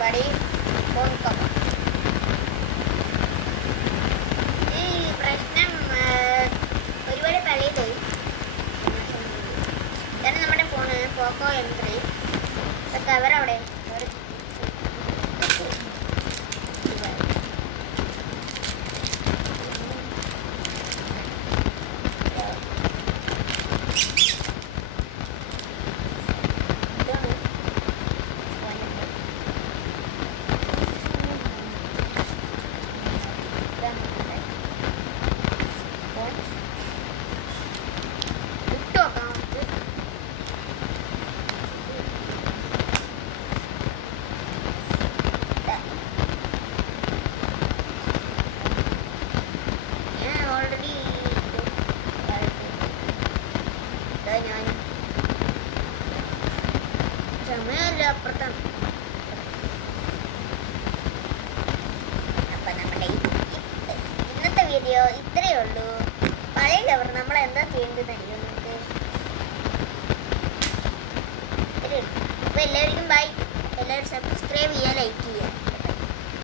everybody. Phone cover. ഈ പ്രശ്നം ഒരുപാട് കളി പോയി. ഇതാണ് നമ്മുടെ ഫോണ് പോക്കോ M3. കവർ അവിടെ അപ്പുറത്താണ്. അപ്പൊ നമ്മുടെ ഇന്നത്തെ വീഡിയോ ഇത്രയേ ഉള്ളൂ. പഴയ കവർ നമ്മൾ എന്താ ചെയ്യേണ്ടതെന്ന് അറിയാം നമുക്ക്. അപ്പൊ എല്ലാവർക്കും ബൈ. എല്ലാവരും സബ്സ്ക്രൈബ് ചെയ്യുക, ലൈക്ക് ചെയ്യുക.